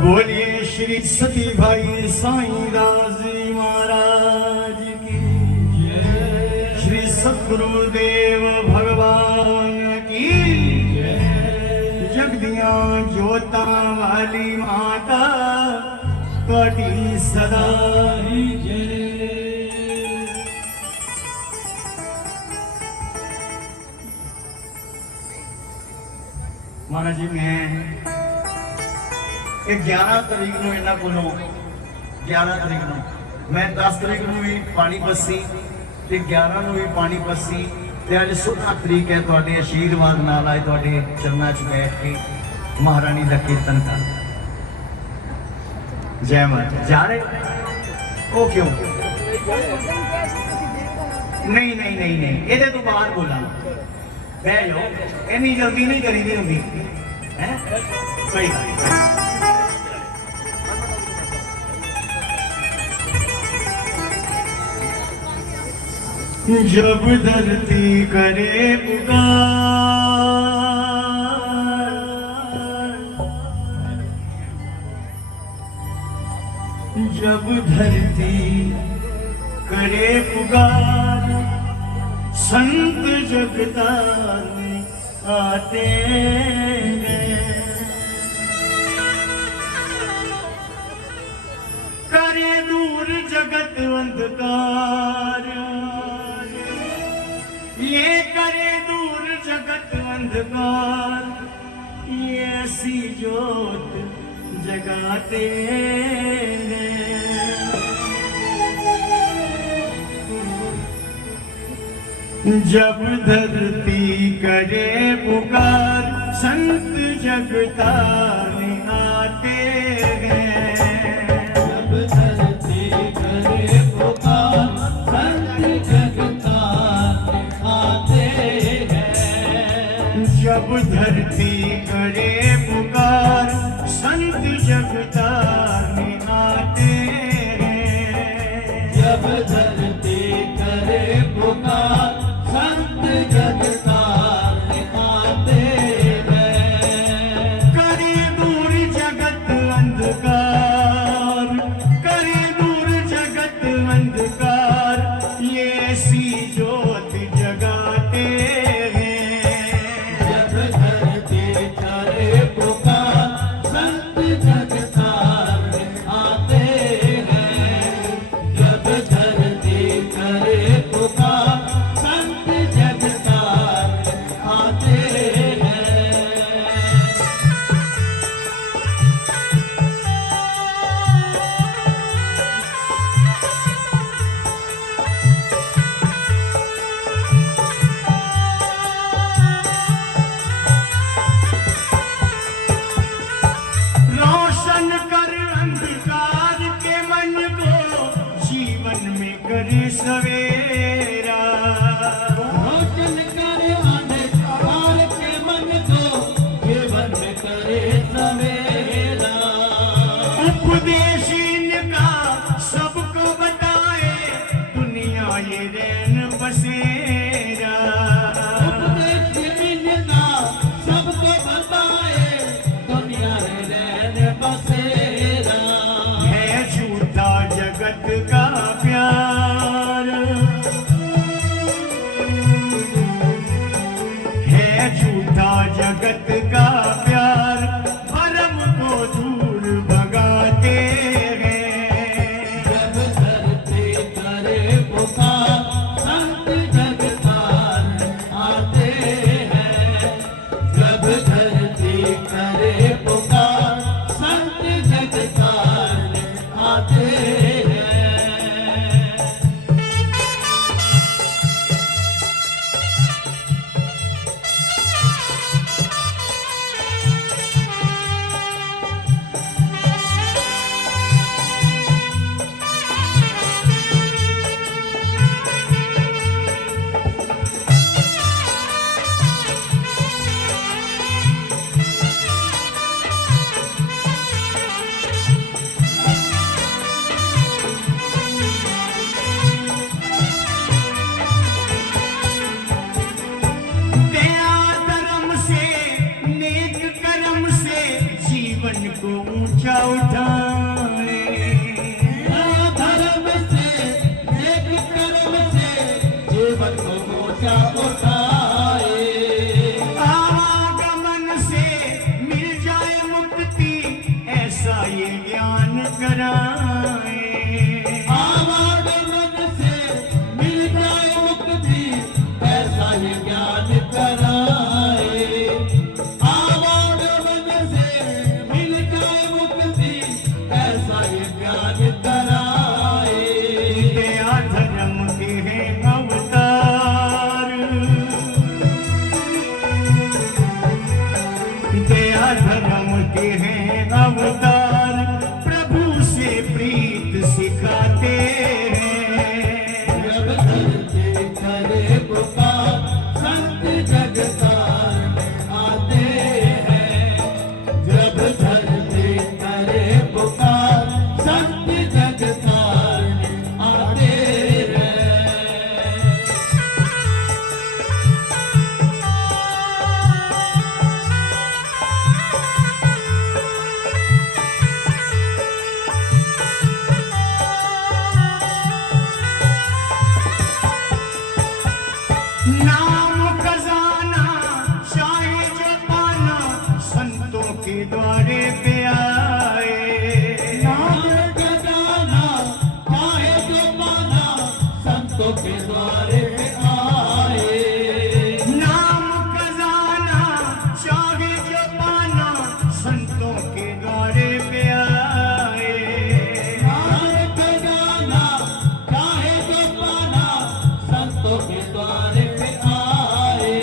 बोलिए श्री सती भाई साईं दास जी महाराज की जय। श्री सतगुरुदेव भगवान की जय। जगदियां जोता वाली माता कटी सदा ही जय। महाराज जी मैं 11 तरीक ਨੂੰ ਇਹਨਾਂ ਕੋਲੋਂ 11 ਤਰੀਕ ਨੂੰ ਮੈਂ 10 ਤਰੀਕ ਨੂੰ ਵੀ ਪਾਣੀਪਤ ਸੀ ਤੇ 11 ਨੂੰ ਵੀ ਪਾਣੀਪਤ ਸੀ ਤੇ ਅੱਜ 16 ਤਰੀਕ ਹੈ ਤੁਹਾਡੇ ਆਸ਼ੀਰਵਾਦ ਨਾਲ ਆਏ ਤੁਹਾਡੇ ਚਰਨਾਂ 'ਚ ਬੈਠ ਕੇ ਮਹਾਰਾਣੀ ਦਾ ਕੀਰਤਨ ਕਰ ਜੈ ਮਾਤਾ ਜਾ ਰਹੇ ਉਹ ਕਿਉਂ ਨਹੀਂ ਨਹੀਂ ਨਹੀਂ ਨਹੀਂ ਇਹਦੇ ਤੋਂ ਬਾਅਦ ਬੋਲਾਂ ਬਹਿ ਜਾਓ ਇੰਨੀ ਜਲਦੀ ਨਹੀਂ ਕਰੀਦੀ ਹੁੰਦੀ ਹੈ ਸਹੀ ਗੱਲ जब धरती करे पुकार जब धरती करे पुकार संत जगताने आते हैं करे दूर जगत अंधकार ये करे दूर जगत अंधकार ये ऐसी ज्योत जगाते जब धरती करे पुकार संत जगताने आते हैं जब धरती करे पुकार संत जब धरती करे पुकार संत जगताने आते हैं जब धरती करे पुकार संत जगताने आते हैं करे दूर जगत अंधकार करे दूर जगत अंधकार ये ऐसी ज्योत जगाते सवेरा रोशन करे अंधकार के मन को जीवन में करे सवेरा उपदेश इनका सबको बताए दुनिया ये रैन बसेरा उपदेश इनका सबको बताए दुनिया ये रैन बसेरा है झूठा जगत का प्यार झूठा जगत का प्यार भरम को दूर भगाते हैं जब धरती करे पुकार संत जगताने आते हैं जब धरती करे पुकार संत उठाए, धर्म से नेक कर्म से जीवन को ऊंचा उठाए, आवागमन से मिल जाए मुक्ति ऐसा ये ज्ञान कराए, आवागमन से मिल जाए मुक्ति ऐसा ही ज्ञान कराए, आवागमन से मिल जाए मुक्ति ऐसा ही ज्ञान कराए। दया धर्म के हैं अवतार, दया धर्म के हैं अवतार, प्रभु से प्रीत सिखाते हैं, जब धरती करे पुकार संत जगतार आते हैं, जब धरती करे पुकार संत जगतार आते हैं। नाम खजाना शाही जो पाना संतों के द्वारे पे आए, नाम खजाना चाहे जो पाना संतों के द्वारे पे आए, नाम खजाना शाही जो पाना संतों के द्वारे पे आए, नाम खजाना चाहे जो पाना संतों के द्वारे पे आए,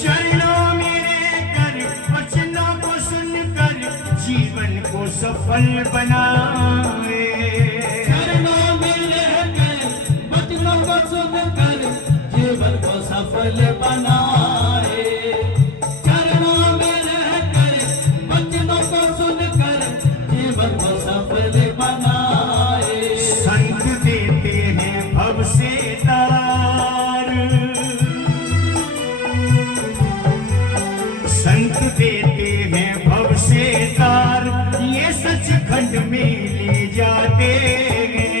शरणों में रहकर वचनों को सुनकर जीवन को सफल बनाए, चरणों में रहकर वचनों को सुनकर जीवन को सफल बनाए, चरणों में रहकर वचनों को सुनकर जीवन को सफल बनाए। संत देते हैं भव से तार, संत देते हैं भव से तार, ये सचखंड में ले जाते हैं,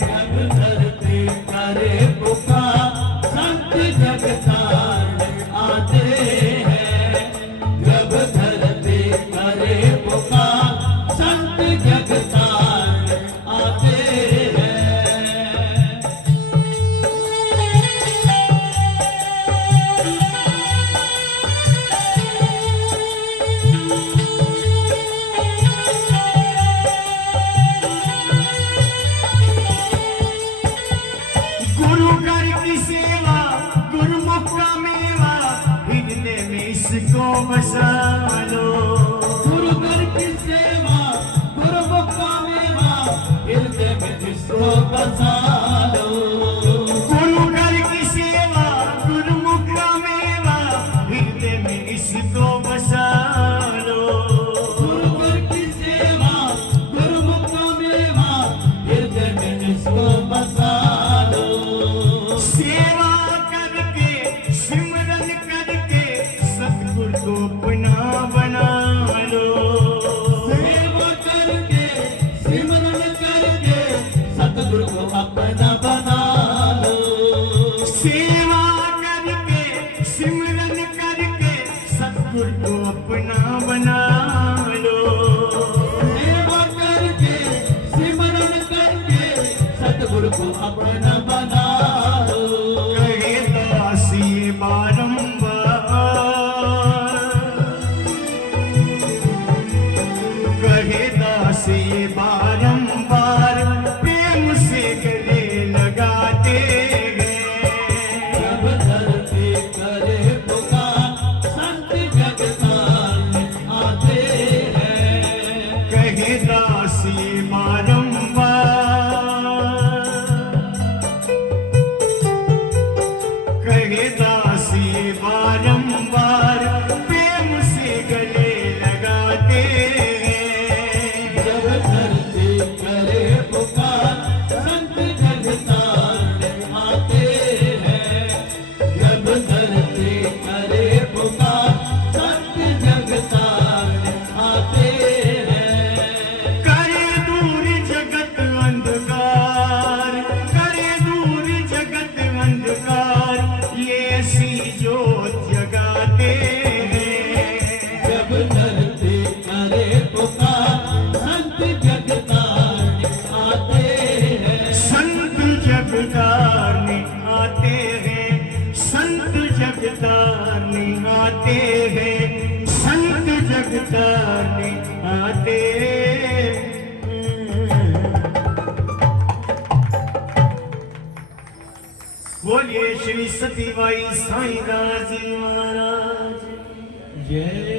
जब धरती करे पुकार संत जगतार आते हैं, जब धरती करे पुकार संत जगतार आते हैं। गुरु घर की सेवा गुरुमुख का मेवा, हृदय में इसको बसा लो, गुरु घर की सेवा गुरुमुख का मेवा हृदय में इसको बसा लो, गुरु घर की सेवा गुरुमुख का मेवा, हृदय में इसको बसा लो, गुरु घर की सेवा गुरुमुख का मेवा हृदय में इसको बसा लो, सेवा करके सिमरन करके सतगुरु को अपना बना लो, सेवा करके सिमरन करके सतगुरु को अपना बना लो, सेवा करके सिमरन करके सतगुरु को अपना बना लो, सेवा करके सिमरन करके सतगुरु को अपना बना लो। कहे दासी बारंबार, कहे दासी बारंबार, प्रेम से गले लगाते हैं, जब धरती करे पुकार संत जगतार आते हैं, कहे दासी बारंबार, कहे दासी बारंबार, प्रेम से गले लगाते हैं, जब बोलिए श्री सती बाई साईं दास जी महाराज। जय